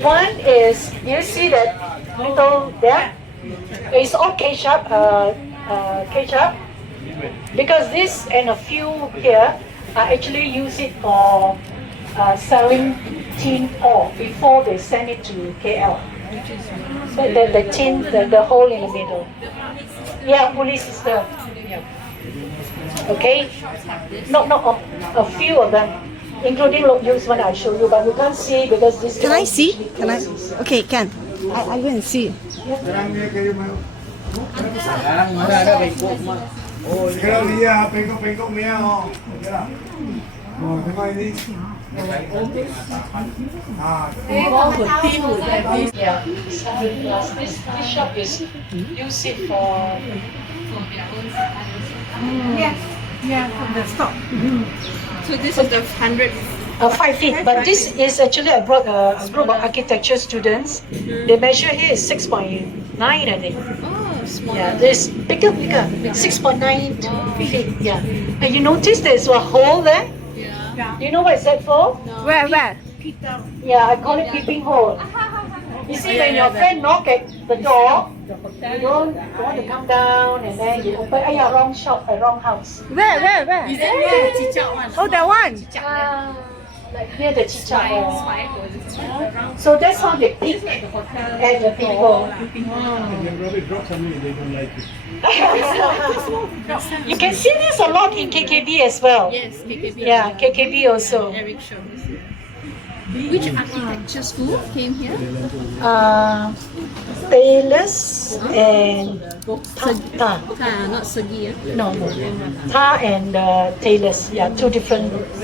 One is, you see that little there? It's all ketchup, ketchup. Because this and a few here, I actually use it for selling tin ore before they send it to KL. So the tin, the hole in the middle. Yeah, police system. Yeah. Okay? No, a few of them, including used one I show you, but you can't see because this. Can I see? Can I? Okay, can. I go and see. Yeah, it's 100 plus. This shop is use it for. Yeah, from the stock. So this is the 100. 5 feet, but this is actually I brought a group of architecture students. They measure here is 6.9, I think. Oh, small. Yeah, this bigger, 6.9 feet. Yeah, and you notice there's a hole there. Yeah. Do you know what is that for? Where? Yeah, I call it peeping hole. You see, when your friend knock at the door, you don't want to come down and then you open. Yeah, wrong shop, wrong house. Where? Is that where the cicak one? Oh, that one. Like near the chicha. So that's how they peek at the people. You can see this a lot in KKB as well. Yes, KKB. Yeah, KKB also. Eric shows. Yeah. Which architecture school came here? Taylors and Ta. Not Segi. No. Ta and Taylors. Yeah, two different groups.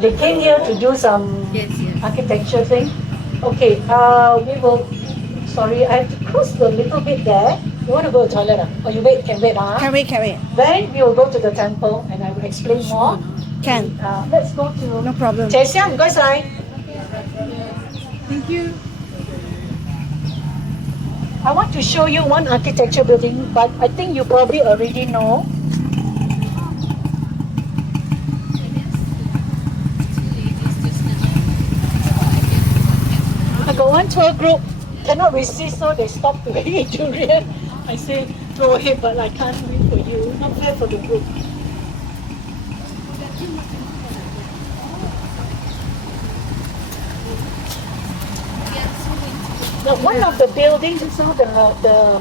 They came here to do some Yes. architecture thing. Okay, we will. Sorry, I have to cross a little bit there. You want to go to the toilet? Or you can wait. Can wait. Then we will go to the temple and I will explain more. Can. Let's go to. No problem. 謝先，唔該晒。 Thank you. I want to show you one architecture building, but I think you probably already know. I got one tour group, cannot resist, so they stopped to eat durian. I say, go ahead, but I can't wait for you. Not fair for the group. Now, one of the buildings, you saw the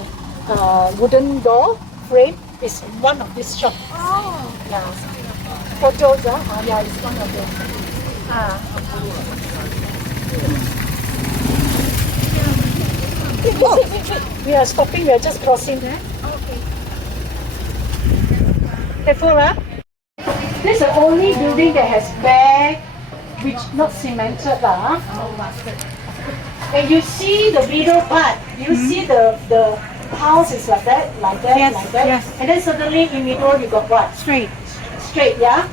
wooden door frame is one of this shop. Oh. Yeah. Photos, yeah, it's one of them. Wait. We are stopping, we are just crossing. Okay. Careful, This is the only building that has bare, which not cemented, And you see the middle part, you see the house is like that, Yes, like that. yes. And then suddenly in middle you got what? Straight. Straight, yeah?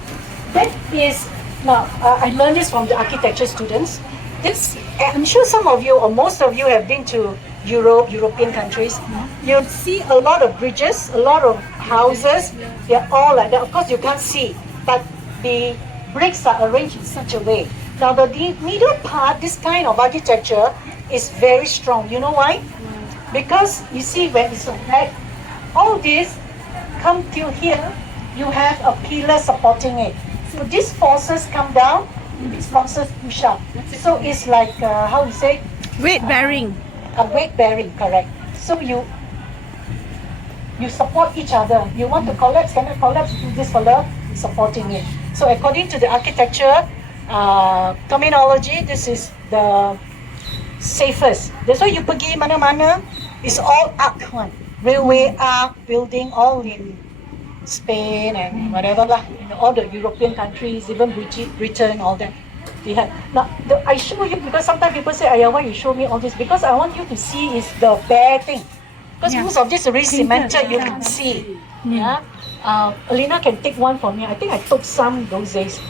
That is, now I learned this from the architecture students. This, I'm sure some of you or most of you have been to European countries. You'll see a lot of bridges, a lot of houses, they're all like that. Of course you can't see, but the bricks are arranged in such a way. Now the middle part, this kind of architecture is very strong. You know why? Because you see when it's like that, all this come till here, you have a pillar supporting it. So these forces come down, these forces push up. So it's like, how you say? Weight bearing. A weight bearing, correct. So you support each other. You want to collapse, cannot collapse, this fellow supporting it. So according to the architecture terminology, this is the safest. That's why you pergi mana-mana, it's all arc one. Railway arc, building all in Spain and whatever lah, in all the European countries, even Britain, all that. We have. Now, I show you because sometimes people say, Aya, why you show me all this? Because I want you to see is the bare thing. Because most of this already cemented, you can see. Yeah. Alina can take one for me. I think I took some those days,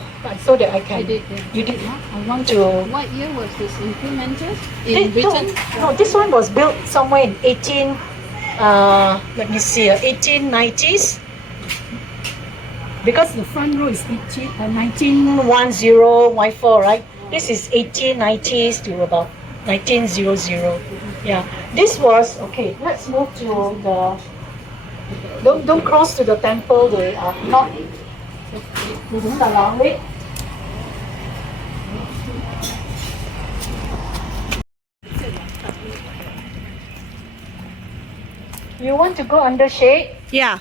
so that I can. I did. Yeah. You did? I want to. What year was this implemented in Britain? No, this one was built somewhere in 1890s. Because the front row is 1910 Y4, right? This is 1890s to about 1900. Yeah, this was okay. Let's move to the. Don't cross to the temple. They are not. They don't allow it. You want to go under shade? Yeah.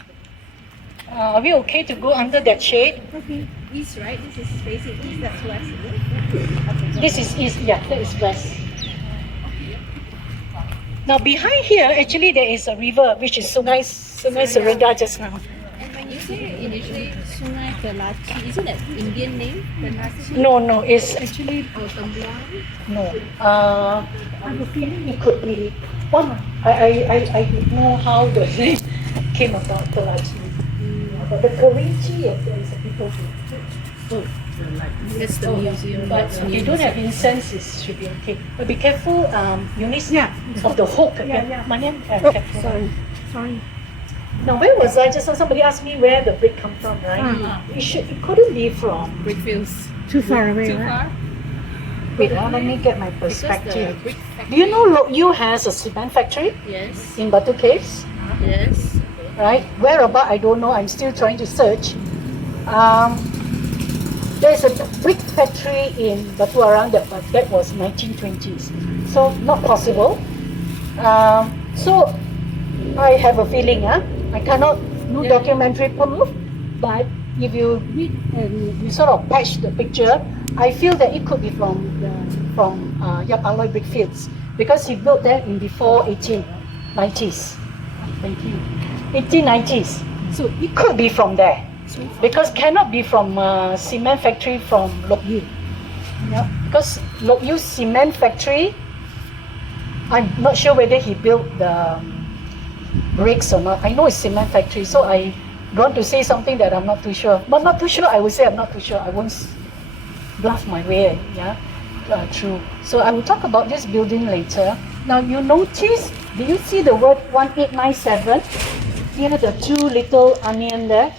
Are we okay to go under that shade? Okay. East, right? This is facing east. That's west. Is it? This is east, yeah, that is west. Now behind here, actually there is a river, which is Sungai Serendah just now. And when you say initially Sungai Kelachi, is it an Indian name? Kelachi? No, it's Actually, Temblang. no. I have a feeling it could be one. I don't know how the name came about Kelachi. But the Kerinci, there is a people who. That's the museum. But if you don't have incense, it should be okay. But be careful, Eunice, of the hook. My name, careful. Sorry. Now, where was I? Just now somebody asked me where the brick come from, right? It couldn't be from. Brickfields. Too far away, Too right? far? Wait, let me get my perspective. brick Do you know Lok Yu has a cement factory Yes. in Batu Caves? Yes. Right? Whereabout, I don't know. I'm still trying to search. There's a brick factory in Batu Arang but that was 1920s. So not possible. So I have a feeling, I cannot do documentary proof, but if you read and you sort of patch the picture, I feel that it could be from Yap Alloy Brickfields because he built that in before 1890s. Thank you. 1890s. So it could be from there. Because cannot be from cement factory from Lok Yu. Yeah. Because Lok Yu cement factory, I'm not sure whether he built the bricks or not. I know it's cement factory, so I don't want to say something that I'm not too sure. But not too sure, I would say I'm not too sure. I won't bluff my way, through. So I will talk about this building later. Now you notice, do you see the word 1897? Here the two little onion there.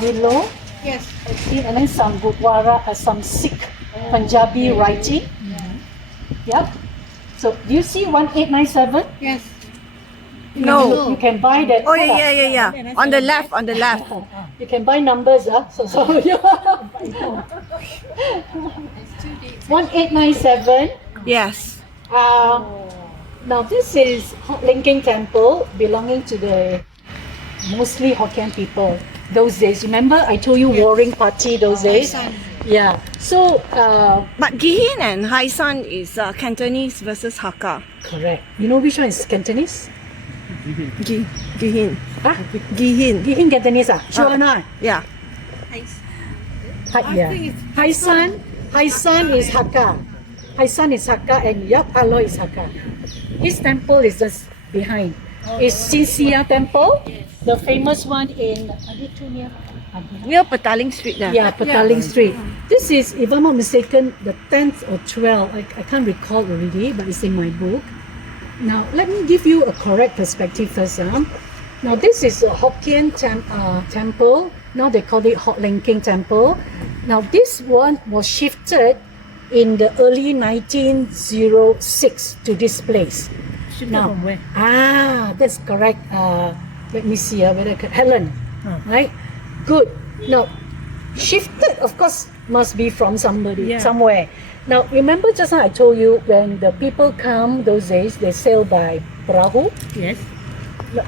Below, Yes. and then some Gurdwara, some Sikh Punjabi writing. Yep. So do you see 1897? Yes. No. You can buy that. Oh yeah. On the left. You can buy numbers, So 1897. Yes. Now this is Hot Linking Temple, belonging to the mostly Hokkien people. Those days, remember I told you warring party those days? Yeah. So, But Gihin and Haisan is Cantonese versus Hakka. correct. You know which one is Cantonese? Gihin. Huh? Gihin. Gihin Cantonese, Sure or not? Yeah. Yeah. Haisan is Hakka. Haisan is Hakka and Yap Alloy is Hakka. His temple is just behind. It's Sinsia Temple, the famous one in Near Petaling Street there. Yeah, Petaling Street. This is, if I'm not mistaken, the 10th or 12th. I can't recall already, but it's in my book. Now, let me give you a correct perspective first. Now, this is a Hokkien temple. Now they call it Hot Linking Temple. Now, this one was shifted in the early 1906 to this place. Now, from where? that's correct. Let me see whether I can. Helen, right? Good. Now, shifted, of course, must be from somebody, somewhere. Now, remember just now I told you when the people come those days, they sail by perahu. Yes.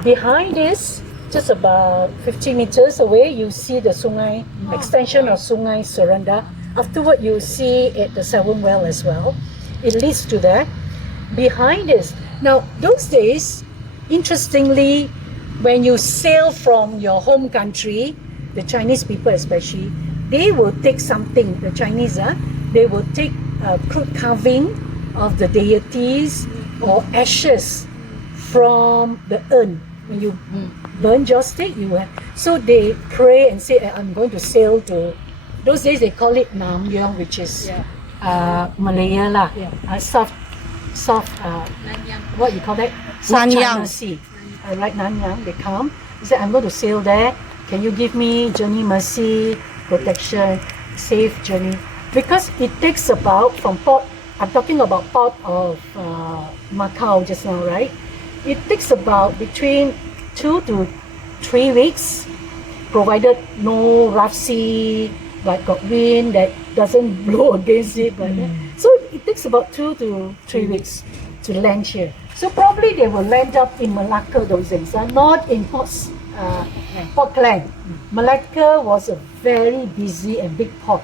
Behind this, just about 50 meters away, you see the Sungai, extension of Sungai Serendah. Afterward, you see at the Seven Well as well. It leads to that. Behind this, now those days, interestingly, when you sail from your home country, the Chinese people especially, they will take something, the Chinese, they will take crude carving of the deities or ashes from the urn. When you burn your stick, so they pray and say, I'm going to sail to, those days they call it Nam Yong, which is Malaya lah. South, what you call that? South China Sea. Right, Nanyang, they come. They say, I'm going to sail there. Can you give me journey mercy, protection, safe journey? because it takes about from port. I'm talking about port of Macau just now, right? It takes about between 2 to 3 weeks, provided no rough sea, like got wind that doesn't blow against it. But so it takes about 2 to 3 weeks to land here. So probably they will land up in Malacca those days, not in Portland. Malacca was a very busy and big port.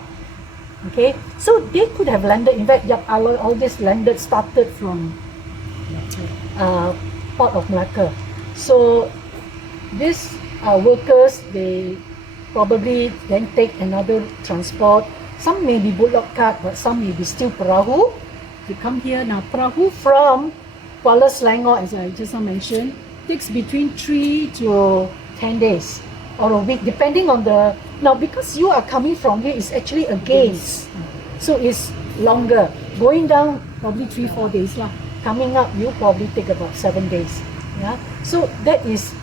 Okay, so they could have landed. In fact, all this started from port of Malacca. So these workers, they probably then take another transport. Some may be bullock cart, but some may be still perahu. They come here now. Perahu from Kuala Selangor, as I just mentioned, takes between 3 to 10 days or a week, depending on the. Now, because you are coming from here, it's actually against, so it's longer. Going down probably 3-4 days lah. Coming up, you probably take about 7 days. Yeah, so that is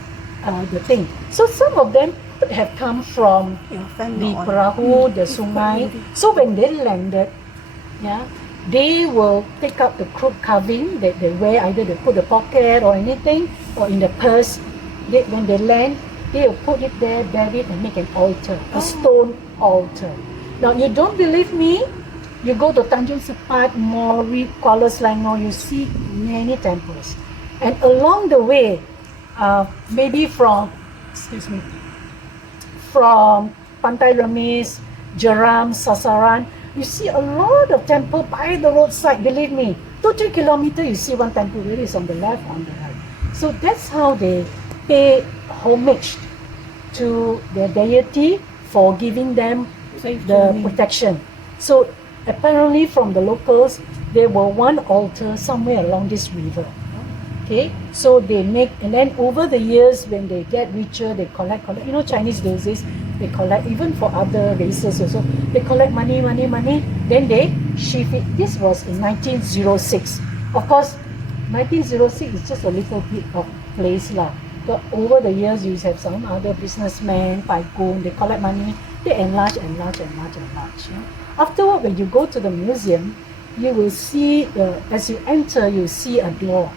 the thing. So some of them could have come from the perahu, the sungai. So when they landed, yeah, they will take up the crude carving that they wear. Either they put the pocket or anything, or in the purse. When they land, they will put it there, bury it, and make an altar, a stone altar. Now, you don't believe me? You go to Tanjung Sepat, Mori, Kuala Selangor, you see many temples. And along the way, maybe from Pantai Remis, Jeram, Sasaran, you see a lot of temple by the roadside. Believe me, 2-3 kilometers, you see one temple. It is on the left, on the right. So that's how they pay homage to their deity for giving them the protection. So apparently from the locals, there were one altar somewhere along this river. Okay, so they make, and then over the years when they get richer, they collect. You know, Chinese those days, they collect, even for other races also, they collect money, then they shift it. This was in 1906. Of course, 1906 is just a little bit of place lah. But over the years, you have some other businessmen, tycoon, they collect money, they enlarge. Yeah? Afterward, when you go to the museum, you will see, as you enter, you see a door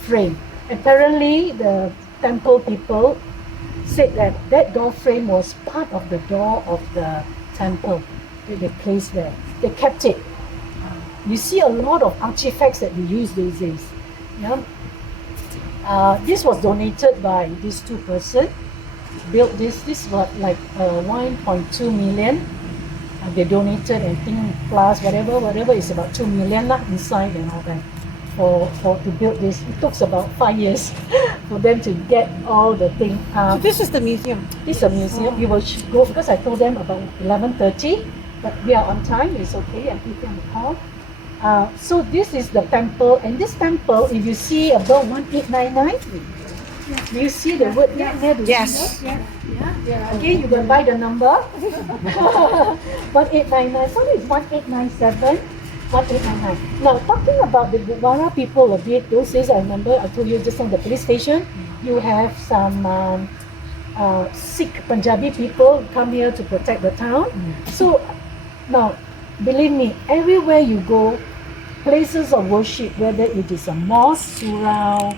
frame. Apparently, the temple people said that that door frame was part of the door of the temple that they placed there. They kept it. You see a lot of artifacts that we use these days. Yeah? This was donated by these two persons. Built this. This was like 1.2 million. They donated, I think, plus whatever is about 2 million lah inside and all that. For to build this, it took about 5 years for them to get all the thing. So this is the museum. This is a museum. We will go because I told them about 11:30, but we are on time. It's okay. I'm keeping the call. So this is the temple, and this temple, if you see above 1899, do you see the word near the Yes. window? Yeah. Again, you can buy the number. 1899. So it's 1897. 1899. Now, talking about the Gurdwara people a bit, those days I remember I told you just on the police station, you have some Sikh Punjabi people come here to protect the town. So now, believe me, everywhere you go, places of worship, whether it is a mosque, surau,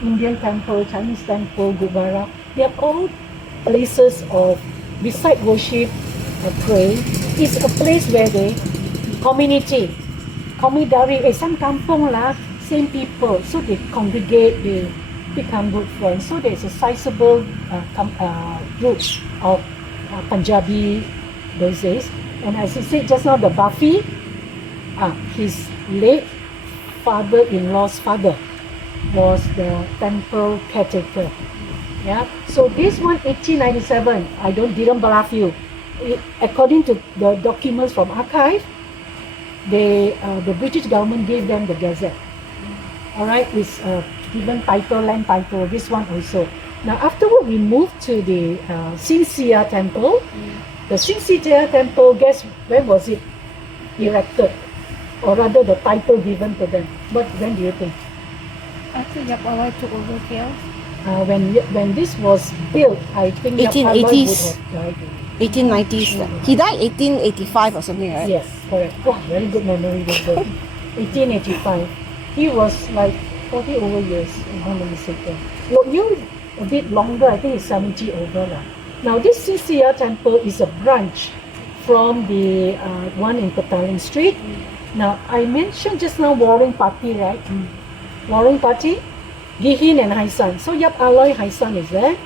Indian temple, Chinese temple, Gurdwara, they are all places of, beside worship, pray, it's a place where they community, some kampung lah, same people, so they congregate, they become good friends. So there's a sizable group of Punjabi those days. And as I said just now, the Buffy, his late father-in-law's father was the temple caretaker. Yeah. So this one, 1897, I didn't bluff you. According to the documents from archive, the British government gave them the Gazette. All right, it's given title, land title. This one also. Now afterward, we moved to the Sinsia temple. The Sinsia temple, guess when was it erected, or rather the title given to them? When do you think? I think Yapawai took over KL. When this was built, I think Yapawai would 1880s. have died. 1890s. He died 1885 or something, right? Yes, correct. Wow, very good memory, this girl. 1885. He was like 40 over years, if I'm not mistaken. Look, you a bit longer, I think it's 70 over. Now, this Sisia temple is a branch from the one in Petaling Street. Now, I mentioned just now Warring Party, right? Warring Party, Gihin and Haisan. So, Yap Aloy Haisan is there.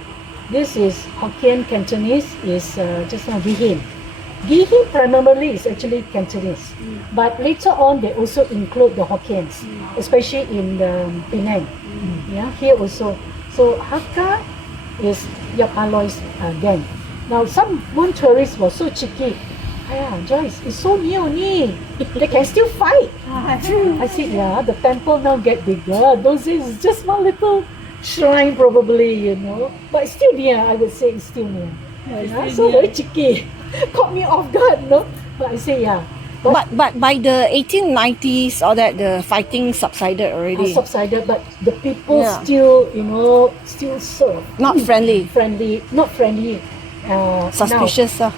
This is Hokkien Cantonese, is just now Gihin. Gihin primarily is actually Cantonese, but later on they also include the Hokkiens, especially in the Penang. Yeah, here also. So Hakka is Yap Aloy's gang. Now one tourist was so cheeky. Joyce, it's so new only. They can still fight. I said, yeah, the temple now get bigger. Those days it's just one little shrine probably, you know. But it's still near, I would say it's still near. Yeah, so very cheeky. Caught me off guard, no? But I say, yeah. But by the 1890s, all that, the fighting subsided already. Subsided, but the people Yeah. still, you know, still serve. Not friendly. Not friendly. Suspicious. Now,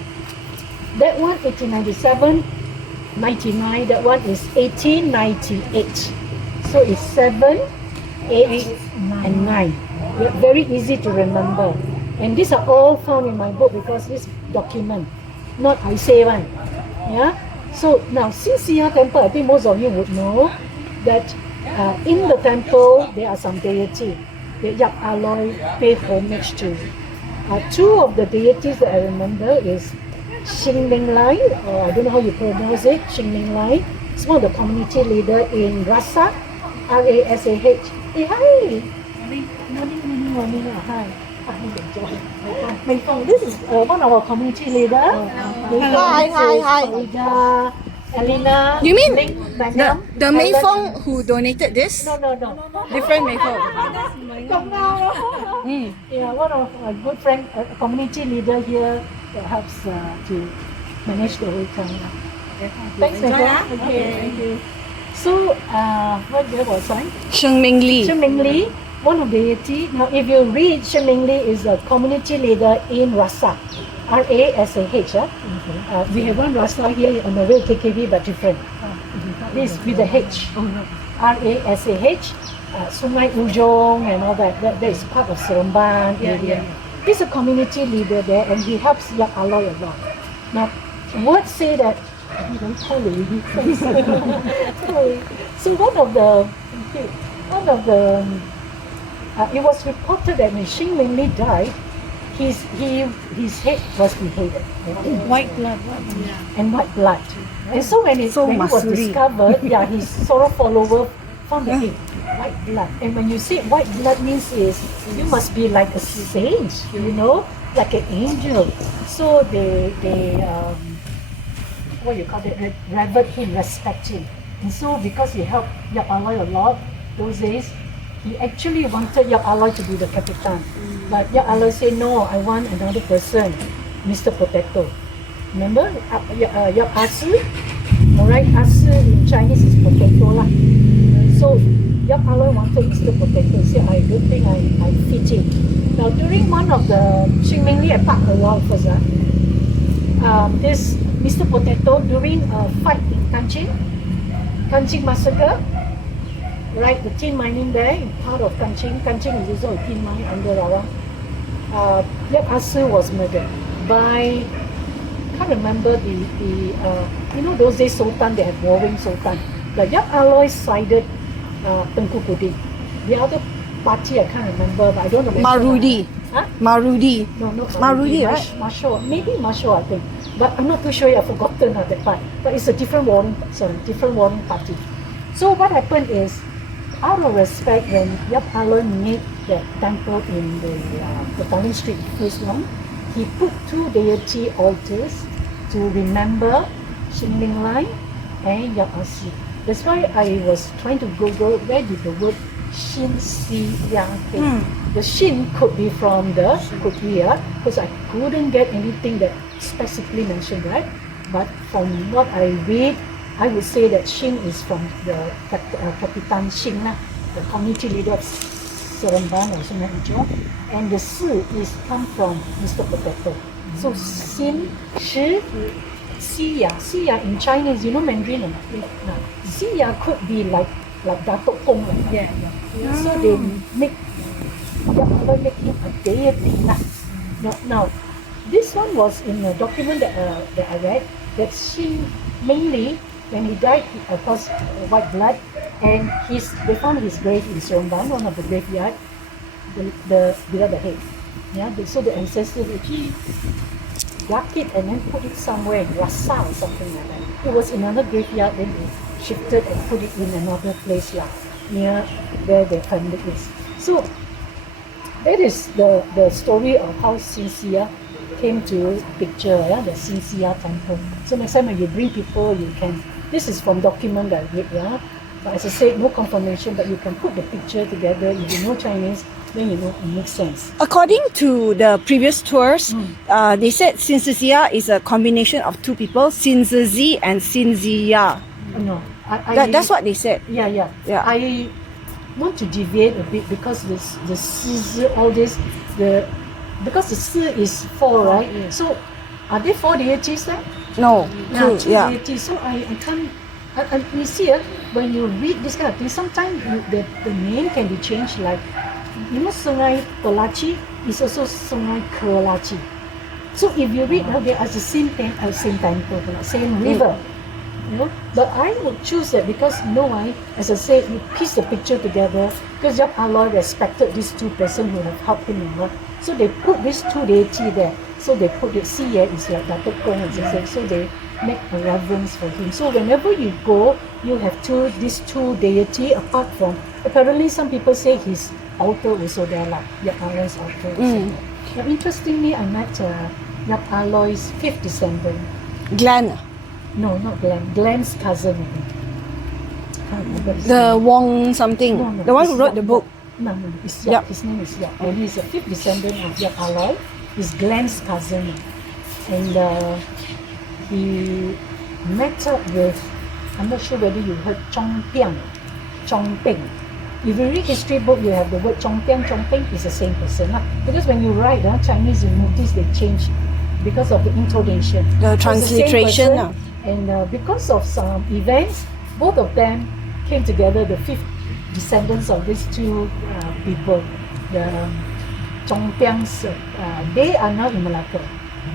that one, 1897, 99, that one is 1898. So it's 7, 8, and 9. Yeah, very easy to remember. And these are all found in my book because this document, not I say one. Yeah. So now, Sisia temple, I think most of you would know that in the temple there are some deity that Yap Aloy pay homage to. Two of the deities that I remember is Xing Ming Lai, or I don't know how you pronounce it, Xing Ming Lai. It's one of the community leader in Rasa, R-A-S-A-H. Hey, hi! Morning. Hi. Mei Fong, this is one of our community leader. Hi. Farida, Elena. You mean Ling, Magnum, the Mei Helen. Fong who donated this? No. Different Mei Fong. Yeah, one of a good friend, a community leader here that helps to manage the whole town. Thanks, Mei Fong. Okay, thank you. So, what was I? Sheng Ming Li. Shen Ming Li, one of the deity. Now, if you read, Shen Ming Li is a community leader in Rasa, R-A-S-A-H. We have one Rasa here on the way KKV, but different. This with the H, R-A-S-A-H, Sungai Ujong and all that. That is part of Seremban area. He's a community leader there, and he helps Yap Aloy a lot. Now, words say that. So one of the it was reported that when Xing Ming Li died, his head was beheaded. White blood. And white blood. And so when it was Masuri. discovered, his sort of follower found that white blood. And when you say white blood means you must be like a saint, you know, like an angel. So they what you call it, revered him, respect him. And so because he helped Yap Aloy a lot those days, he actually wanted Yap Aloy to be the Capitan. But Yap Aloy said, no, I want another person, Mr. Potato. Remember? Yap Asu? Alright, Asu in Chinese is potato lah. So Yap Aloy wanted Mr. Potato. He said, I don't think I fit in. Now during one of the Xing Ming Li, I parked a while first. This Mr. Potato, during a fight in Kanching massacre, right, the tin mining there, part of Kanching is also a tin mine under Rawang. Yap Asu was murdered by, can't remember you know those days Sultan, they have warring Sultan. The Yap Aloy sided Tengku Puding. The other party I can't remember, but I don't know. Marudi. Huh? Marudi. No, not Marudi, right? Marshall, maybe Marshall, I think. But I'm not too sure, I've forgotten that part. But it's a different warring party. So what happened is, out of respect, when Yap Aloy made that temple in the Petaling Street first one, he put two deity altars to remember Xing Ming Lai and Yap Asu. That's why I was trying to Google where did the word Shin Si Yang came. The Shin could be from the because I couldn't get anything that specifically mentioned, right? But from what I read, I would say that Shin is from the Capitan Shin, the community leader of Seremban or Sungai Ujong, and the Si is come from Mr. Potato. So Xin, Shi, Siya in Chinese, you know Mandarin or not? No. Siya could be like Datuk Kong like that. Yeah. So they make him a deity lah. Now, this one was in a document that I read that Xin mainly when he died, of course, white blood, and they found his grave in Serendah, one of the graveyard, below the head. Yeah, so the ancestors actually dug it and then put it somewhere in Rasa or something like that. It was in another graveyard, then they shifted and put it in another place near where the family is. So that is the story of how Xinxia came to picture, the Xinxia temple. So next time when you bring people, you can, this is from document that I read, but as I said, no confirmation, but you can put the picture together. If you know Chinese, then you know it makes sense. According to the previous tours, they said Xinxia is a combination of two people, Xinzi and Xinzia. No, That's what they said. Yeah. I want to deviate a bit because the Si, all this, because the Si is 4, right? Yeah. So are there 4 deities there? No, two, yeah. Deities. So I can't. You see, when you read this kind of thing, sometimes the name can be changed. Like, you know, Sungai Pelaci is also Sungai Kelaci. So if you read, they are the same temple, same river. You know? But I would choose that because why? As I said, you piece the picture together because Yap Aloy respected these two persons who have helped him a lot. So they put these two deities there. So they put the Siya is like Datuk Kong, as I said. So they make a reverence for him. So whenever you go, you have these two deity apart from, apparently some people say his altar also there, like Yap Aloy's altar. Now, interestingly, I met Yap Aloy's 5th descendant. Glenn. No, not Glenn. Glenn's cousin, I think. Can't remember his The name. Wong something. No, The one it's who wrote the book. No, it's Yap. His name is Yap. And he's a 5th descendant of Yap Aloy. He's Glenn's cousin. And he met up with, I'm not sure whether you heard Chong Peng. If you read history book, you have the word Chong Peng is the same person. Because when you write Chinese, you notice they change because of the intonation. The So it's the same transliteration. person, and because of some events, both of them came together, the 5th descendants of these two people, the Chong Piangs, they are now in Malacca.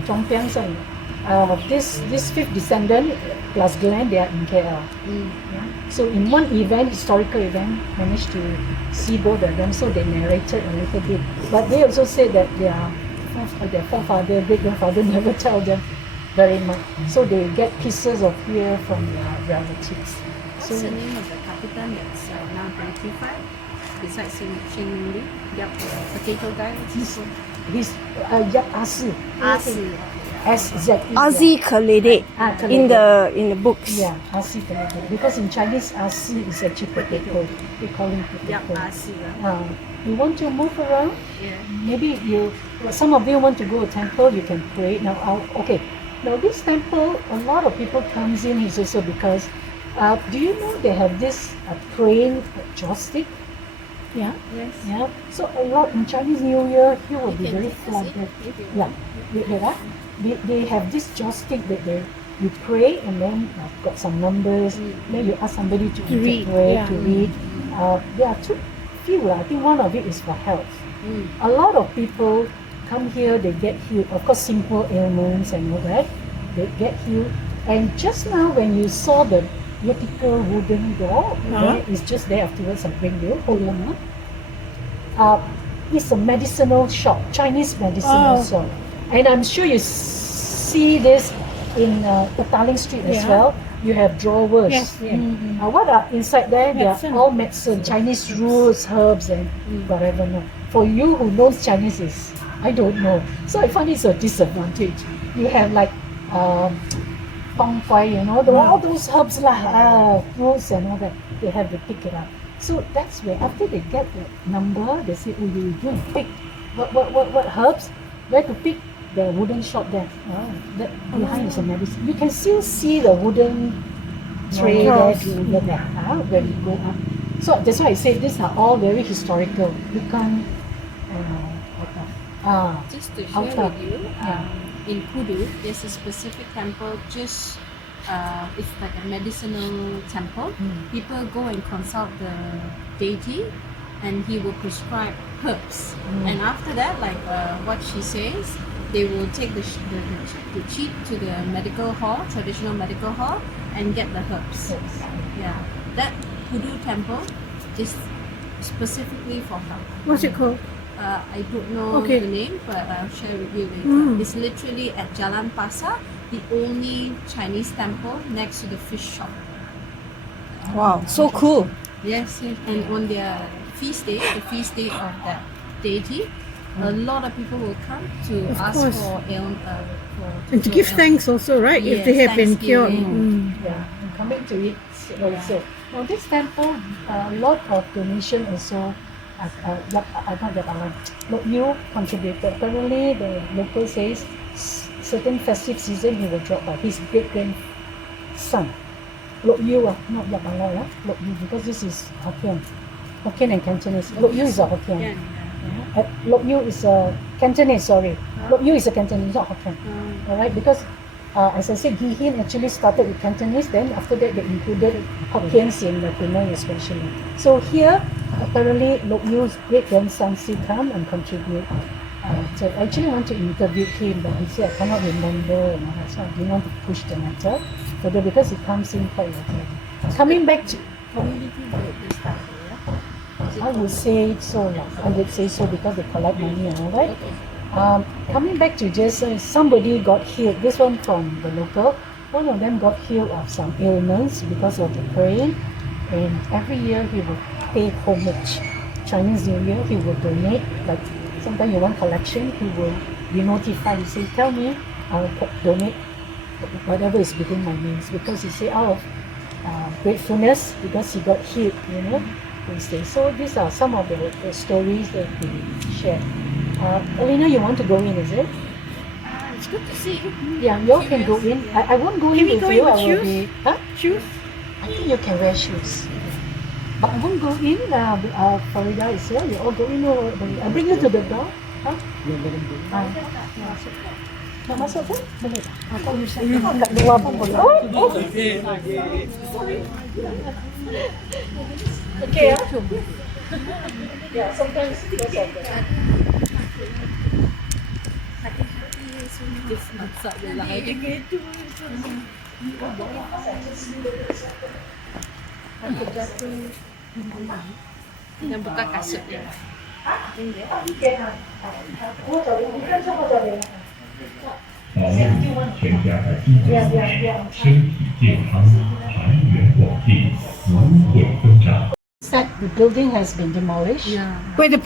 Chong Piangs are this 5th descendant plus Glenn, they are in KL. Yeah? So in one event, historical event, managed to see both of them, so they narrated a little bit. But they also said that their forefather, great-grandfather never tell them very much. So they get pieces of here from their relatives. What's the name of the captain that's now 25? Besides Xin Li? Yep, potato guy. He's Yap Asi. Asi. S-Z-E. Azi Khalede in the books. Yeah, Asi Khalede. Because in Chinese, Asi is actually potato. They call him potato. Yep, Asi. You want to move around? Yeah. Maybe some of you want to go to a temple, you can pray. Now, Now this temple, a lot of people comes in is also because, do you know they have this praying joystick? Yeah. Yes. Yeah. So a lot in Chinese New Year, here will be You can very use it flooded. if you Yeah. They have this joystick that you pray and then got some numbers. Then you ask somebody to read, interpret, yeah. to read. There are few. I think one of it is for health. A lot of people come here, they get healed. Of course, simple ailments and all that, they get healed. And just now, when you saw the vertical wooden door, it's just there afterwards. I bring you. Hold on. It's a medicinal shop, Chinese medicinal shop. And I'm sure you see this in Petaling Street as well. You have drawers. Yes, yeah. What are inside there? They Medicine. are all medicine, Chinese roots, herbs, and whatever. No. For you who knows Chinese, I don't know. So I find it's a disadvantage. You have like tong kwai, all those herbs, roots and all that. They have to pick it up. So that's where after they get the number, they say, oh, you go and pick what herbs, where to pick. The wooden shop there. That behind is a medicine. You can still see the wooden tray there to get there when you go up. So that's why I say these are all very historical. You can't Just to share outside. with you, in Kudu, there's a specific temple just it's like a medicinal temple. People go and consult the deity and he will prescribe herbs. And after that, like what she says, they will take the cheat to the medical hall, traditional medical hall, and get the herbs. Yeah, that Kudu temple is specifically for health. What's it called? I don't know Okay. the name, but I'll share with you later. It's literally at Jalan Pasar, the only Chinese temple next to the fish shop. Wow, so cool. Yes, and on their feast day, the feast day of that deity, a lot of people will come to Of ask course. for And to give thanks also, right? If they Yes, have been cured. thanksgiving. Yeah, and coming to it also. Now this temple, a lot of donation also. Look, you contributed. Apparently, the local says certain festive season he will drop by his great grandson. Look, you not Yabalai, Look, you because this is Hokkien and Cantonese. Look, you is a Hokkien. Yeah. Look, you is a Cantonese. Sorry, Look, you is a Cantonese, not Hokkien. All right, because as I said, Gihin actually started with Cantonese. Then after that, they included Hokkiens in the Pinoy especially. So here, apparently, Lok Yu's great grandson still come and contribute. So I actually want to interview him, but he said I cannot remember, and so I didn't want to push the matter further because it comes in quite regularly. Coming back to, Community built this temple, yeah? I would say so, I would say so because they collect money and all that. Coming back to just somebody got healed. This one from the local. One of them got healed of some ailments because of the praying, and every year he will pay homage. Chinese New Year, he will donate. Like sometimes you want collection, he will be notified. He say, "Tell me, I'll donate whatever is within my means." Because he say out of gratefulness because he got healed, So these are some of the stories that we share. Elena, you want to go in, is it? It's good to see. Yeah, you all can go in. I won't go in Can we with go in you. with I will shoes? be. Huh? Shoes? I think you can wear shoes. But I won't go in. Farida is here. You all go in. I bring you to the door. Huh? Nak masuk ke? Boleh tak? Kat luar pun boleh. Okay, yeah, sometimes because of that. Yang buka kasut dia. 保佑全家的基础身体健康，财源广进，福慧增长。 That the building has been demolished. Yeah. Where the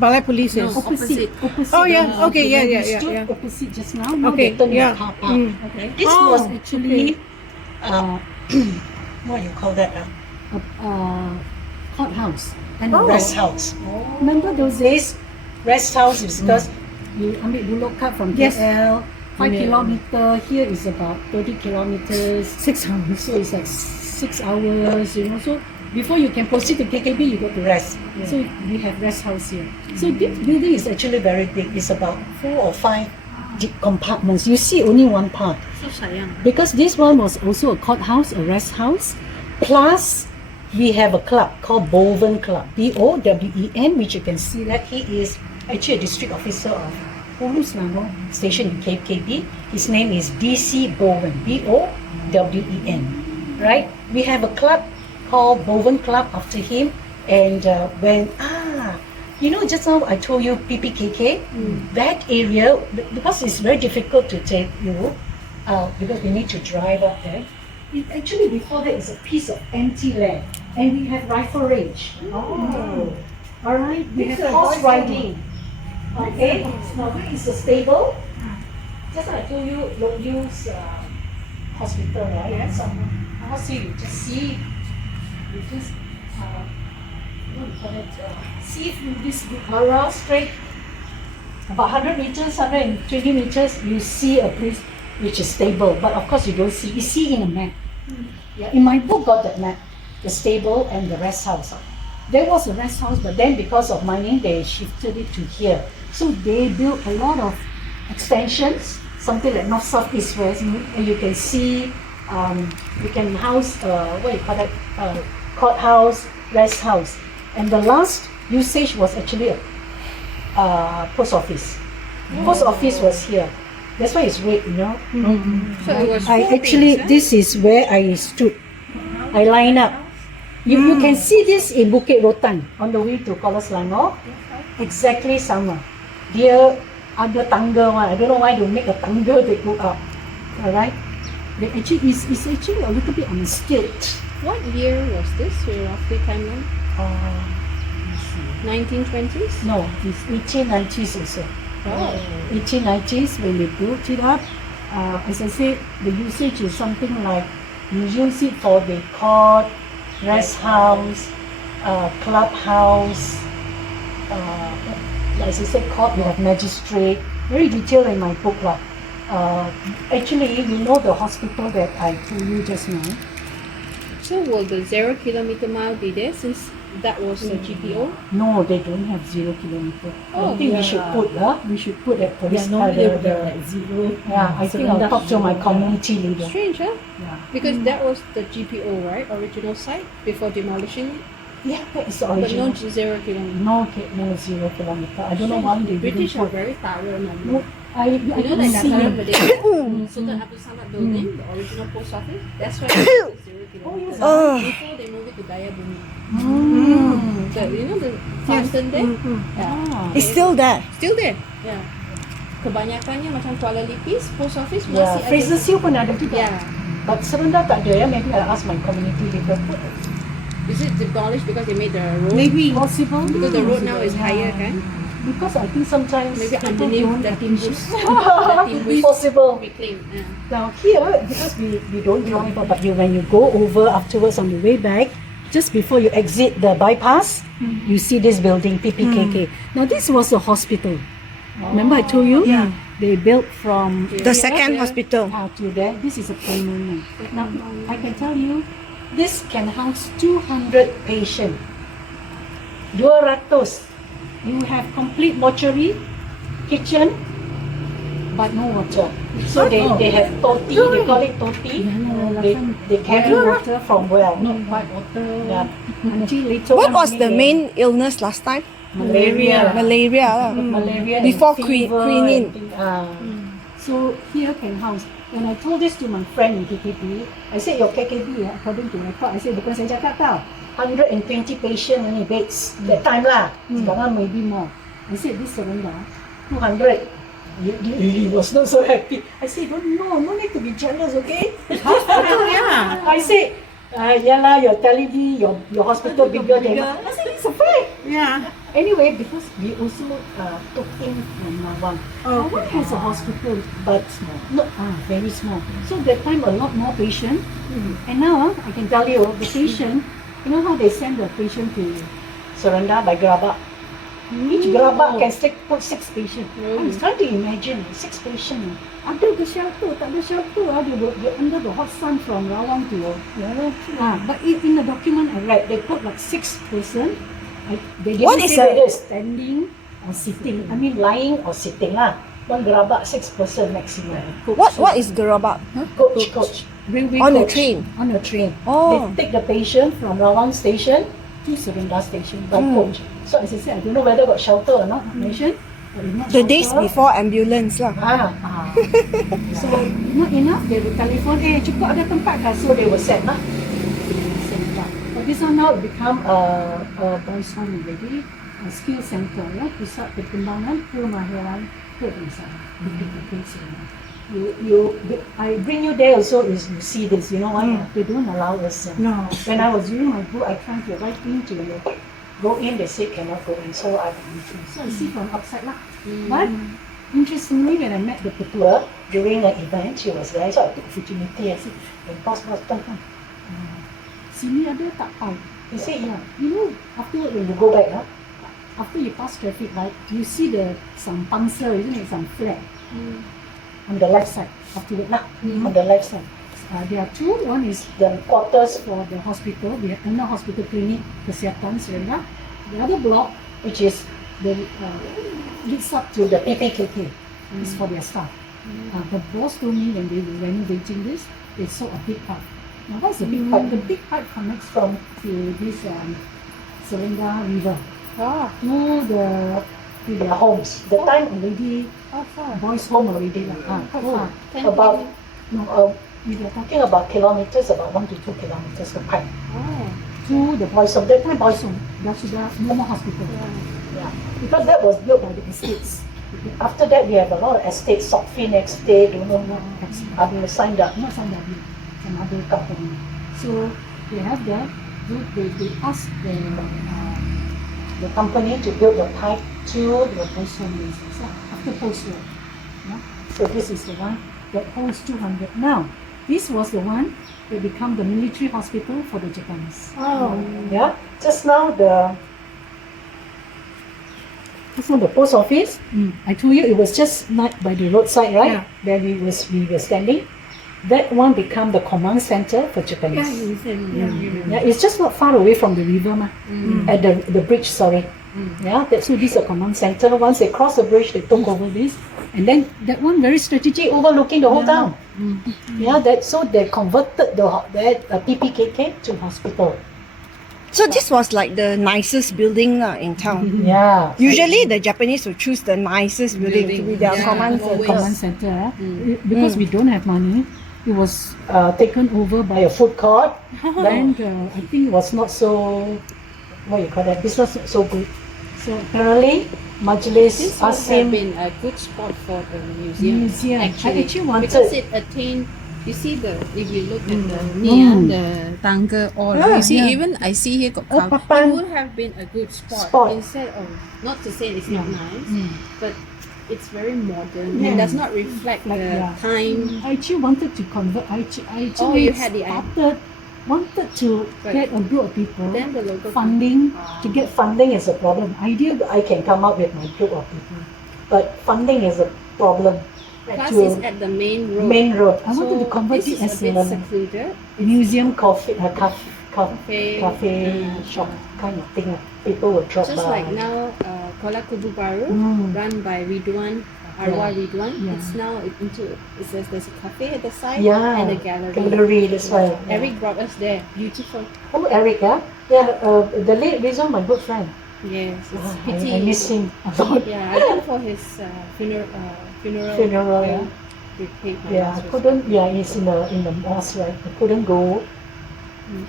ballet police is. No. Opposite. Oh, yeah. Okay, yeah, when yeah, we yeah, stood yeah. opposite just now. Now Okay, they turn yeah. the car park. Okay. This Oh, was actually, what you call that? Courthouse and a Oh. rest house. Remember those days? Rest house is because you ambil dulu card from Yes. KL, 5 Yeah. kilometer. Here is about 30 kilometers. 6 hours. So it's like 6 hours, So before you can proceed to KKB, you go to rest. So we have rest house here. So this building is actually very big. It's about 4 or 5 compartments. You see only one part. So sayang. Because this one was also a courthouse, a rest house. Plus, we have a club called Bowen Club. Bowen, which you can see that he is actually a district officer of Hulu's Selangor station in KKB. His name is DC Bowen. Bowen. Right? We have a club called Bowen Club after him. And just now I told you PPKK, that area, because it's very difficult to take because we need to drive up there. It actually before that is a piece of empty land, and we have rifle range. Oh, all right. We have horse riding. Okay. Now where is the stable? Just like I told you, Lok Yu's hospital, right? Yes. I'll see you. Just see. You just what do you call it? See through this around straight. About 100 meters, 120 meters, you see a place which is stable, but of course you don't see. You see in a map. Yeah, in my book got that map, the stable and the rest house. There was a rest house, but then because of mining, they shifted it to here. So they built a lot of extensions. something like north, south, east, west, and you can see, you can house, what you call that, courthouse, rest house. And the last usage was actually a post office. Post office was here. That's why it's red, you know. So it was I four actually, things, this is where I stood. I line up. You can see this in Bukit Rotan on the way to Kuala Selangor. Exactly sama. Dia ada tangga one. I don't know why they make a tangga they go up. Alright? They actually it's actually a little bit on a stilt. What year was this? Roughly timeline? 1920s? No, it's 1890s also. Oh. 1890s when they built it up. As I said, the usage is something like you use it for the court, rest house, clubhouse. As I said, court, we have magistrate. Very detailed in my book lah. Actually, you know the hospital that I told you just now. So will the 0 kilometer mile be there since that was the GPO? No, they don't have 0 kilometer. Oh, I think we should put that police. zero. Yeah, I think I'll talk to my community leader. Strange, huh? Yeah. Because that was the GPO, right? Original site before demolishing it. Yeah, that is the But no original. 0 kilometer. No 0 kilometer. I don't know why they British didn't are put. very thorough No, normally. I You know didn't like see. Dataran Merdeka, Sultan Abdul Samad building, the original post office, that's why it's 0 kilometer. Before they moved it to Gaya Bumi. You know the fountain there? Yeah. It's still there. Still there. Yeah. Kebanyakannya macam Kuala Lipis, post office Yeah, masih Fraser ada. Seal pun ada juga. Yeah. But Serendah tak ada ya. Maybe I ask my community leader. Is it demolished because they made the road? Maybe. Possible. Because the road now is higher, kan? Because I think sometimes Maybe people underneath don't the timbus. appreciate. Possible. Reclaimed. Yeah. Now here, because we don't drive, but when you go over afterwards on the way back, just before you exit the bypass, you see this building, PPKK. Now this was a hospital. Remember I told you? Yeah. They built from The second hospital. to there. This is a pulmonary. Now I can tell you, this can house 200 patients. 200. You have complete mortuary, kitchen, but no water. So they have toti, they call it toti. They carry water from well. Not white water. Yeah. Until later What on was the only main illness last time? malaria? Malaria. lah. Malaria Before and fever quinine. and thing, So here can house. When I told this to my friend in KKP, I said your KKP, according to record, I said bukan saya cakap tau, 120 patient only beds that time lah. Sekarang maybe more. I said this Serendah, 200. He was not so happy. I said, no need to be jealous, okay? Yeah. I said, yeah lah, you're telling me your hospital bigger than mine. I said, it's a fact. Yeah. Anyway, because we also took in from Nawang. Nawang has a hospital, but not very small. So that time a lot more patient. And now I can tell you, the patient, you know how they send the patient to Serendah by gerabak. Each gerabak can put 6 patients. I'm trying to imagine 6 patients. Ada the shelter, tak ada shelter. They're under the hot sun from Rawang to but in the document I read, they put like 6 person. They What didn't is say a- whether standing or sitting. I mean lying or sitting lah. One gerabak 6 person maximum. What is gerabak? Coach. Railway On a coach. train? On a train. Oh. They take the patient from Rawang station to Serendah station by coach. So as I said, I don't know whether got shelter or not. Mention. But if not The days shelter, before ambulance lah. So not enough, they will telephone, cukup ada tempat kah? So they will send lah. But this one now become a boys' home already, a skill center, pusat perkembangan kemahiran kebangsaan. I bring you there also is you see this, you know why? They don't allow us. No. When I was doing my book, I tried to write in to go in, they said cannot go in, so I went in. So I see from outside lah. But interestingly, when I met the Ketua during an event, she was there, so I took opportunity. I said, boss, come. Sini ada tak pipe? They said, yeah. You know, after when you go back, after you pass traffic light, you see some puncture, isn't it? Some flag on the left side. Afterward lah, on the left side. There are 2. One is the quarters for the hospital. We have another hospital clinic, Kesihatan Serendah. The other block, which is the leads up to the PPKK, is for their staff. The boss told me when they were renovating this, they saw a big pipe. Now what's the big pipe? The big pipe connects from to this Serendah River to their homes. The time already How far? boys' home already quite far. about We were talking talking about kilometers, about 1 to 2 kilometers the pipe. Oh. to the Boys of that time, boys' home. Dah sudah no more hospital. yeah, because that was built by the estates. After that, we have a lot of estates, Sockfin estate, don't know what other signed up. Not some W, some other company. So they have that. They ask The company to build the pipe to the post home basis after post war. Yeah? So this is the one that holds 200. Now, this was the one that become the military hospital for the Japanese. yeah. Just now the post office. I told you it was just not by the roadside, right? Where we were standing. That one become the command center for Japanese. you said. Yeah, it's just not far away from the river, at the bridge. Sorry. Yeah, so this is a command center. Once they cross the bridge, they took over this, and then that one very strategic, overlooking the whole town. Yeah, so they converted that PPKK to hospital. So this was like the nicest building in town. Yeah. Usually the Japanese will choose the nicest building to be their command center. Command center, because we don't have money. It was taken over by By a food court. then I think it was not so, what you call that, business not so good. So apparently Majlis This would asked have him been a good spot for the museum. museum. I actually wanted because it attained. You see if you look at the tangga all. You see, even I see here got carved. It would have been a good spot instead of, not to say it's not nice, but it's very modern and does not reflect the time. I actually wanted to convert. I you had the idea. wanted to get a group of people. Then the local funding. To get funding is a problem. Idea I can come up with my group of people, but funding is a problem. Plus to it's at the main road. main road. I wanted to convert this it is as a bit a secluded. museum Cafe, Cafe. shop kind of thing. People will drop Just by. like now, Kuala Kubu Baru, run by Ridwan, Arwah Ridwan. It's now it says there's a cafe at the side Yeah, and a gallery. gallery, that's why. Yeah. Eric brought us there. Beautiful. Oh, Eric, yeah? Yeah, the late Rizwan, my good friend. Yes, it's Oh, pity. I miss him a lot. Yeah, I went for his funeral. Funeral, yeah. We paid my Yeah, I last couldn't, yeah, he's in the mosque, right? I couldn't go.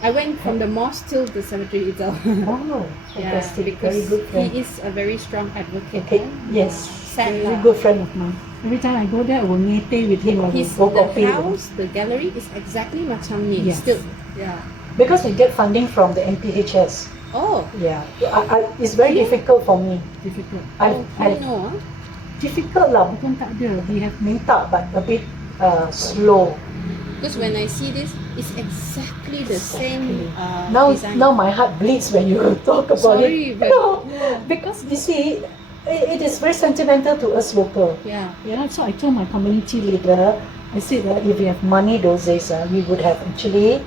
I went from the mosque till the cemetery itself. Oh, Yeah, fantastic. because Very good friend. he is a very strong advocate. Okay, yes. Sad Very lah. good friend of mine. Every time I go there, I will meet with him. I will His go the coffee. house, the gallery is exactly macam ni. Yes. Still, yeah. Because we get funding from the MPHS. Oh, Yeah, it's very difficult for me. Difficult. I know. Difficult lah, Bukan tak ada. We have minta, but a bit slow. Because when I see this, it's exactly the same design. Now my heart bleeds when you talk about Sorry, it. but No, because you see, it is very sentimental to us local. yeah. Yeah, so I told my community leader, I said that if we have money those days, we would have actually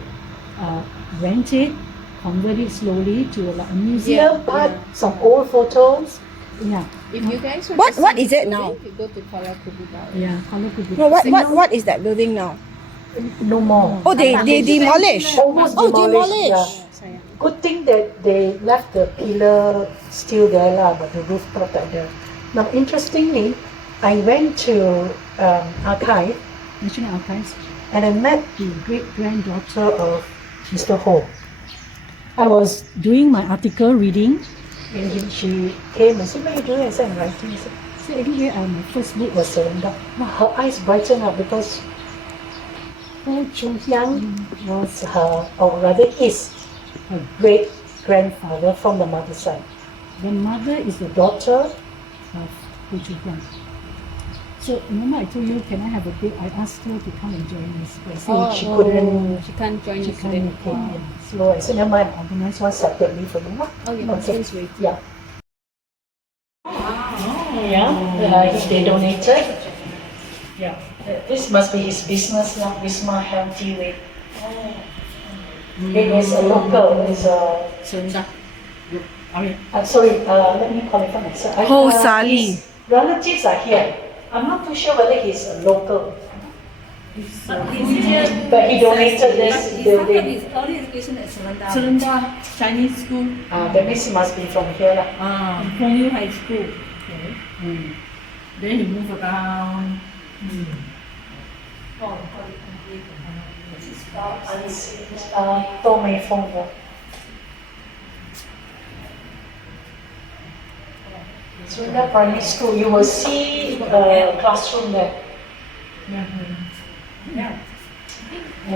rent it, convert it slowly to like a museum, museum. but some old photos. Yeah, If you guys want What- to see what is this it now? building, you go to Kuala Kubu Baru. yeah. Kalau kubu. No, what is that building now? No more. Oh, they demolished. Almost Oh, demolished. demolished. Yeah. Good thing that they left the pillar still there lah, but the rooftop tak ada. Now, interestingly, I went to archive National Archives, and I met the great granddaughter of Mr. Ho. I was doing my article reading. And she came and said, "What are you doing?" I said, "I'm writing." I said, So anyway, my first book "It was Serendah." Wow, her eyes brightened up because Ho Chung Hyang was her, or rather is her great grandfather from the mother's side. the mother is The daughter, of Ho Chu Hyang. So remember I told you, can I have a date? I asked her to come and join us. But I said she couldn't. She can't join she us today. can't come. So I said, "Never mind, I'll organize one separately for you." Oh, your Okay. husband's waiting. Yeah. Yeah, they donated. Yeah, this must be his business now, Wisma Healthy Way. It is a local, it's a, Serendah. sorry, let me qualify myself. Ho Sali. His relatives are here. I'm not too sure whether he's a local. But he donated this He started building. his early education at Serendah. Serendah Chinese School, That means he must be from here. Lah. Hong High School. Then he moved around. Tô Mei Fong. Serendah Primary School, you will see a classroom there.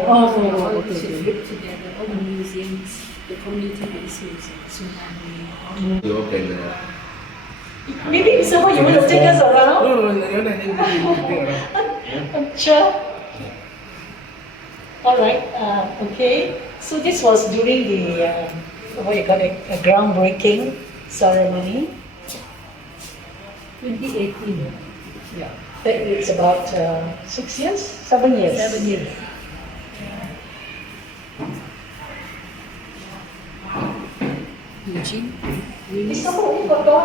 All the we should group together, all the museums, the community bases, Maybe someone you want to take us around? Sure. All right. Okay. So this was during the what you call it, a groundbreaking ceremony. 2018. Yeah. It's about 6 years, 7 years. 7 years. Eugene. Isa ko yung photo.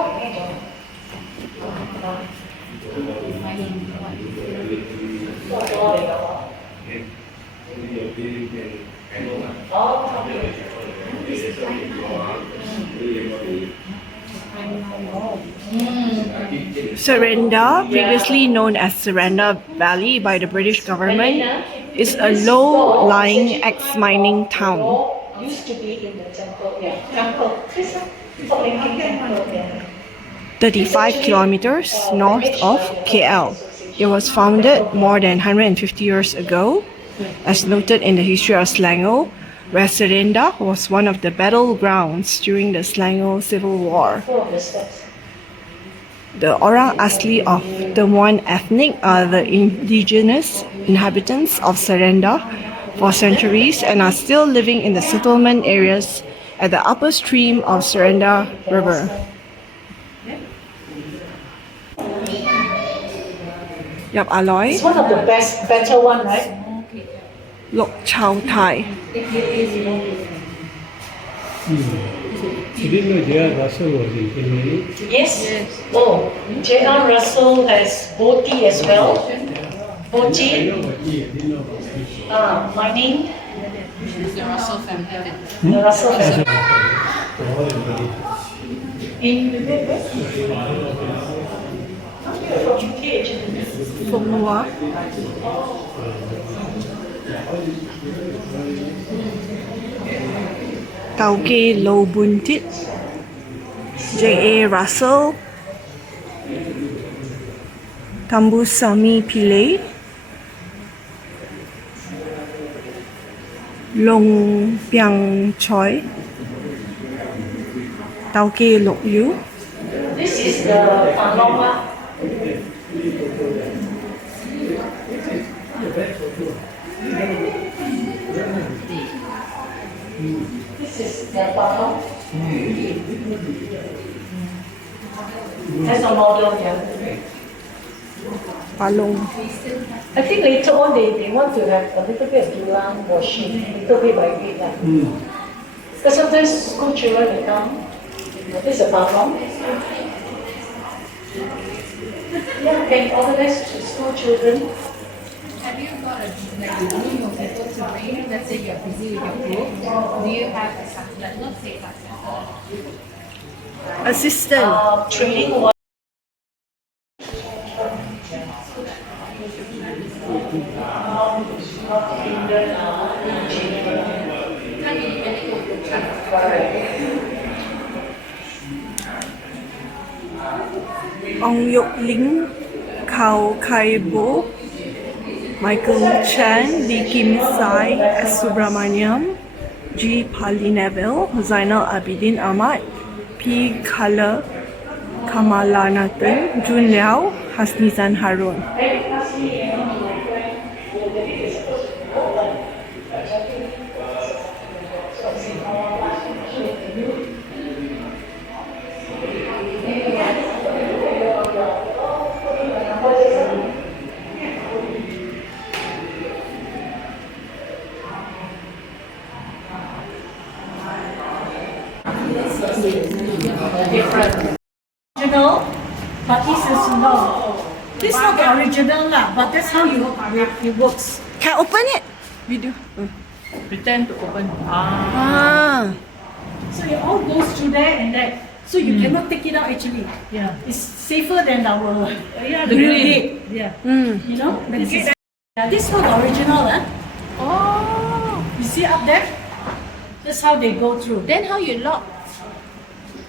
Serendah, previously known as Serendah Valley by the British government, is a low-lying ex-mining town. Used to be in the temple. Yeah. Temple. Temple. Yeah. 35 kilometers north of KL. It was founded more than 150 years ago, as noted in the history of Selangor, where Serendah was one of the battlegrounds during the Selangor Civil War. Four of the steps. The Orang Asli of the Moan ethnic are the indigenous inhabitants of Serendah for centuries and are still living in the settlement areas at the upper stream of Serendah River. Yap Aloy, It's one of the better one, right? Lok Chow Thai. You didn't know J.R. Russell was in Finland? Yes. Oh, J.R. Russell has Boti as well. Boti, mining, The Russell family. the Russell family. In from UK actually. From Mua. Tauke Low Buntit. J.A. Russell. Tambusami Pillay. Long Piang Choi. Tauke Lok Yu. This is the Paloma. This is the Paloma. That's a model here. Palong. I think later on they want to have a little bit of dulang washing, little bit by bit. Because sometimes school children will come. This is a Paloma. Yeah, can organize school children. Have you got a room of people to bring? Let's say you're busy with your group. Do you have a subject? Not say subject. Assistant. Training one. Ong Yok Ling, Kao Kai Bo, Michael Chan, Lee Kim Sai, S. Subramaniam, G. Pali Neville, Zainal Abidin Ahmad, P. Khala Kamalanathan, Jun Liao, Hasnizan Harun. Different. Regional, Parti Nasional. This is not the original lah, but that's how it works. Can I open it? Video. Pretend to open. So it all goes through there and that. So you cannot take it out actually. Yeah. It's safer than our the real green. gate. Yeah. You know? This is not the original, huh? Oh, You see up there? That's how they go through. then how you lock?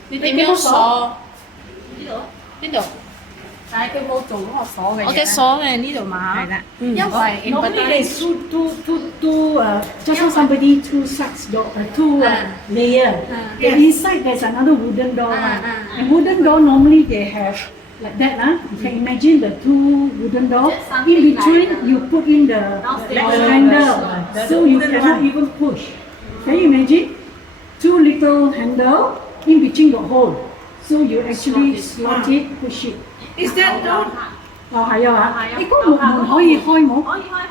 你點你點樣樣鎖？呢度？邊度？但係佢冇做嗰個鎖嘅嘢。我嘅鎖嘅呢度嘛。係啦。因為 Normally there's just now somebody two sacks door, two layer. And inside there's another wooden door. And wooden door normally they have like that. You can imagine the two wooden door. In between you put in the handle, so you cannot even push. Can you imagine? Two little handle in between the hole. So you actually slot it, push it. Is that door? 係啊，你嗰個門可以開冇？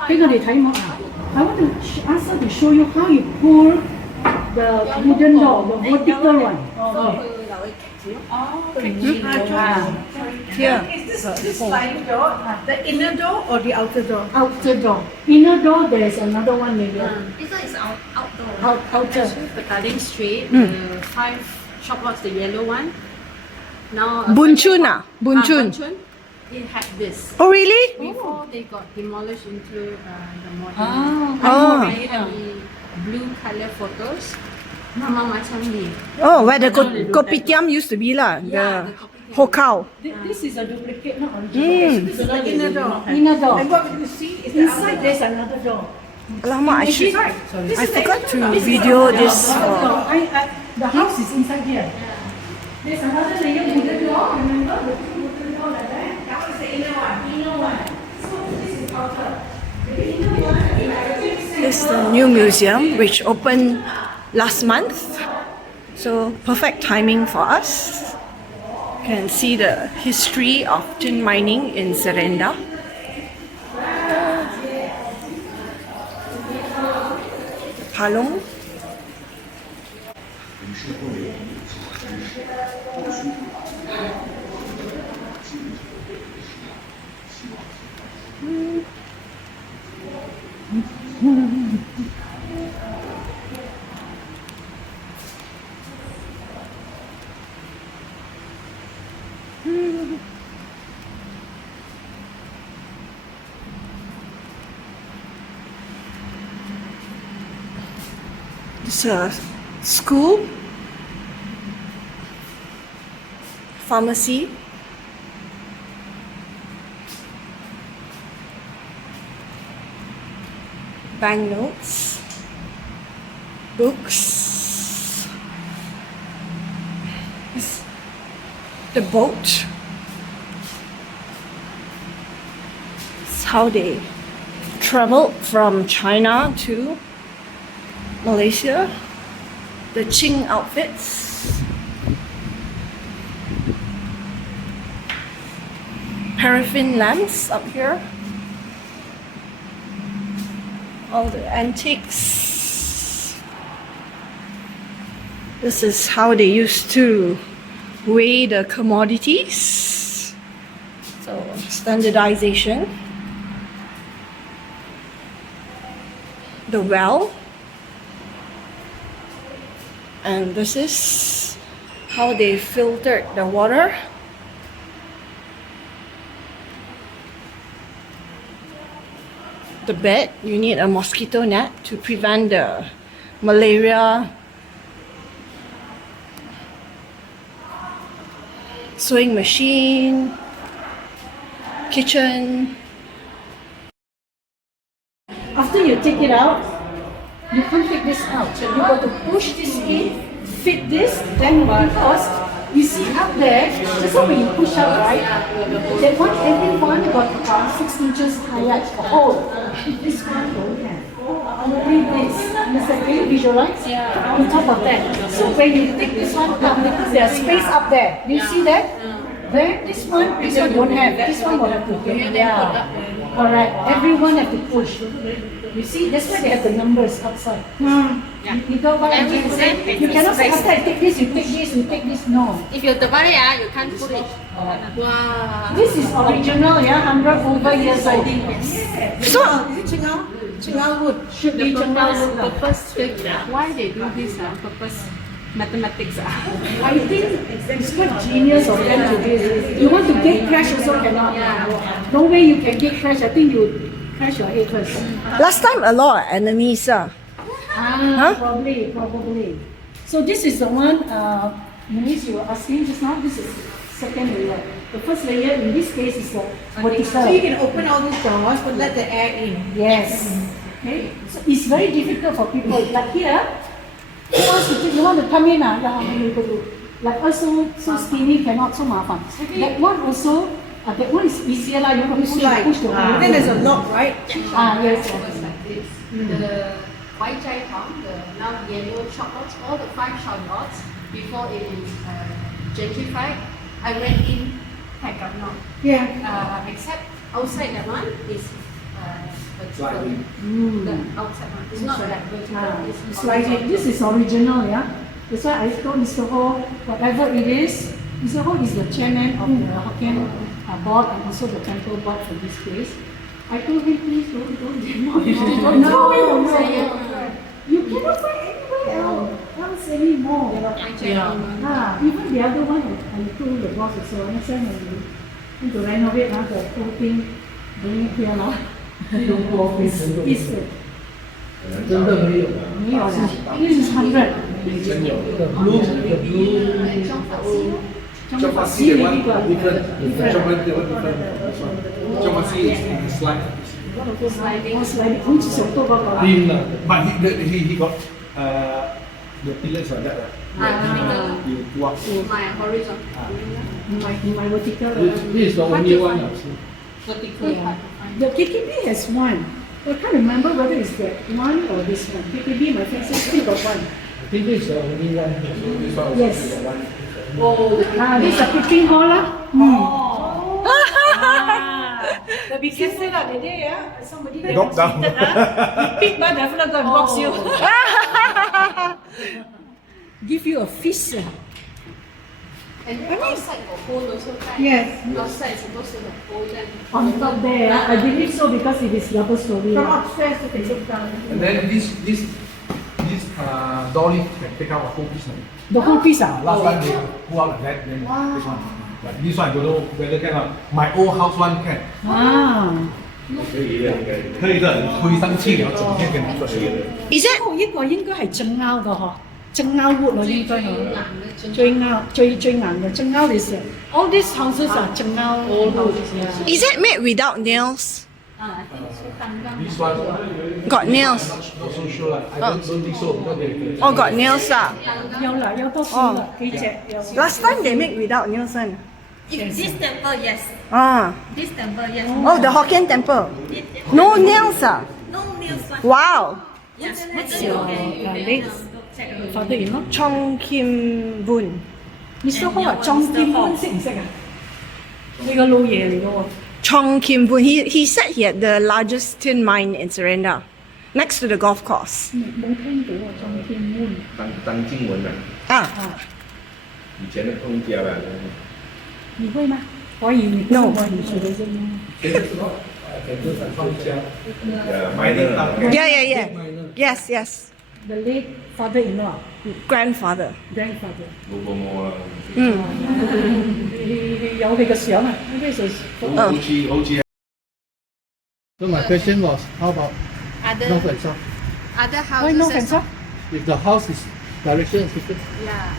俾我哋睇冇啊！I want to ask her to show you how you pull the wooden door, the vertical one. Here. Is this sliding door the inner door or the outer door? Outer door. Inner door, there is another one maybe. This one is outdoor. Outer. Petaling Street, the 5 shop lots, the yellow one. Now Bunchun ah? Bunchun. Bunchun, it had this. Oh really? Before they got demolished into the modern. Oh. The blue color photos. Mama macam ni. Oh, where the kopitiam used to be lah. Yeah, The the kopitiam. hokao. This is a duplicate, not original. This is the inner door. Inner door. And what you see is the outer Inside there's another door. Alamak, I forgot to video this. The house is inside here. There's another layer wooden door. Remember the wooden door like that? That was the inner one. Inner one. So this is outer. The inner one This is the new museum which opened last month. So perfect timing for us. You can see the history of tin mining in Serendah. Palong. It's a school, pharmacy, banknotes, books, the boat. It's how they traveled from China to Malaysia. The Qing outfits. Paraffin lamps up here. All the antiques. This is how they used to weigh the commodities. So standardization. The well. And this is how they filtered the water. The bed, you need a mosquito net to prevent the malaria. Sewing machine, kitchen. After you take it out, you can't take this out. You got to push this in, fit this, then because you see up there, just when you push out, right? That one, every one got 6 inches higher. Oh, this one don't have. Only this. Understand? Can you visualize? On top of that. So when you take this one out, because there's space up there. Do you see that? Then this one don't have. This one will have to get. Yeah. Correct. Everyone have to push. You see, that's why they have the numbers outside. You got what I'm saying? You cannot say after I take this, you take this, you take this. No. If you terbalik you can't put it. Wow. This is original, yeah, 100 over years old. So, Chengal wood should be Chengal wood. Purpose, why they do this purpose mathematics? I think it's quite genius of them to do this. You want to get crash also cannot. No way you can get crash. I think you crash your head first. last time a lot of enemies. Probably. So this is the one, Louise, you were asking just now. This is second layer. The first layer in this case is the vertical. So you can open all these doors but let the air in. Yes. Okay. So it's very difficult for people. Like here, who wants to you want to come in? Like us so skinny cannot so mafan. That one also, that one is easier lah. You want to push the Then there's a lock, right? Yes. Like this. The white chai tong, the now yellow chalk lots, all the 5 chalk lots before it is gentrified, I went in Pekangong. Yeah. Except outside that one is vertical. The outside one. It's not like vertical. It's Sliding. This is original, yeah. That's why I told Mr. Ho, whatever it is, Mr. Ho is the chairman of the Hokkien board and also the temple board for this place. I told him, please don't No. You cannot find anywhere else anymore. Even the other one, I told the boss also, next time when you need to renovate the whole thing, bring it here now. Peaceful. 真的没有啊。没有啦，this is 100。 The blue, Chongpasi one different. Chongpasi is slide. Which is your top of Thin, but he got the pillars like that. You walk. my horizontal. in my vertical. This is the only one I've seen. Yeah. The KKB has one. I can't remember whether it's that one or this one. KKB, my friend said still got one. I think this is the only one. This one Yes. is the one. This is a pitching hall lah. But be careful lah, that day somebody Knock down. You pick but the fella go and box you. Give you a fist. And outside got hole also, right? Yes. Outside supposed to have hole then. On top there, I believe so because it is double story. From upstairs to take it down. And then this dolly can take out a whole piece. The whole piece Last time they pull out like that, then this one. But this one I don't know whether can or not. My old house one can. 可以的，推上去了，整天给你做。 is it 呢個應該係正拗嘅嗬，正拗 wood 咯應該係最拗最硬嘅正拗is all these houses are 正拗 wood. is it made without nails? I think so. Tangang. This one Got nails. not so sure lah. I don't think so because they. Oh, got nails 啊。有啦，有多少啦？幾隻有。 Last time they make without nails one. If this temple, yes. Ah. This temple, yes. Oh, the Hokkien temple. No nails ah. No nails. Wow. Yes. What's your late father-in-law? Chong Kim Boon. Mr. Ho 啊，莊劍安識唔識啊？你個老爺嚟嘅喎。 Chong Kim Boon. He said he had the largest tin mine in Serendah, next to the golf course. 冇聽到啊，莊劍安。当经文啊， Ah. 以前的空家啊，你會嗎？可以，你 No 我唔做嘅啫嘛。 minor Yeah. Yes, yes. The late father-in-law, Grandfather. grandfather. 冇冇冇啊，你有佢嘅相啊？呢啲就好似好似。 So my question was, how about Other north and south? other Why no houses. fence If the house is direction is different. Yeah.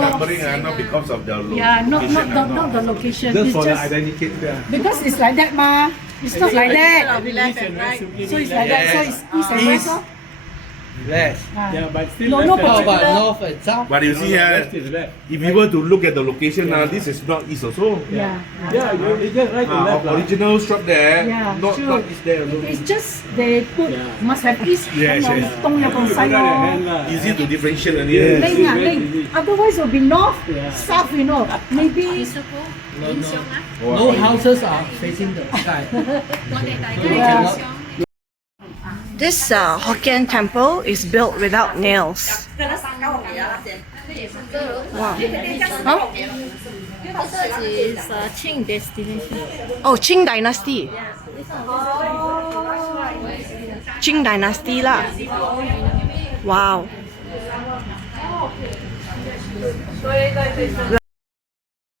numbering not because of the Yeah, location, not the location. Just It's for the just identity. Yeah. because it's like that ma. It's not like that. Left and right. So it's like that. So it's east and west lor. West. Yeah, but still no How particular. about north and south? But you see here, if you were to look at the location now, this is not east also. Yeah. Yeah, you just right to left. Original struck there, Yeah, not sure. not east there also. It's just they put must have east Yes, yes. 東有個西咯。 Easy to differentiate only. 拎啊拎，otherwise will be north, south, you know. Maybe No houses are facing the sky. This Hokkien temple is built without nails. Wow. Huh? This is Qing destination. Oh, Qing Dynasty. Qing Dynasty lah. Wow.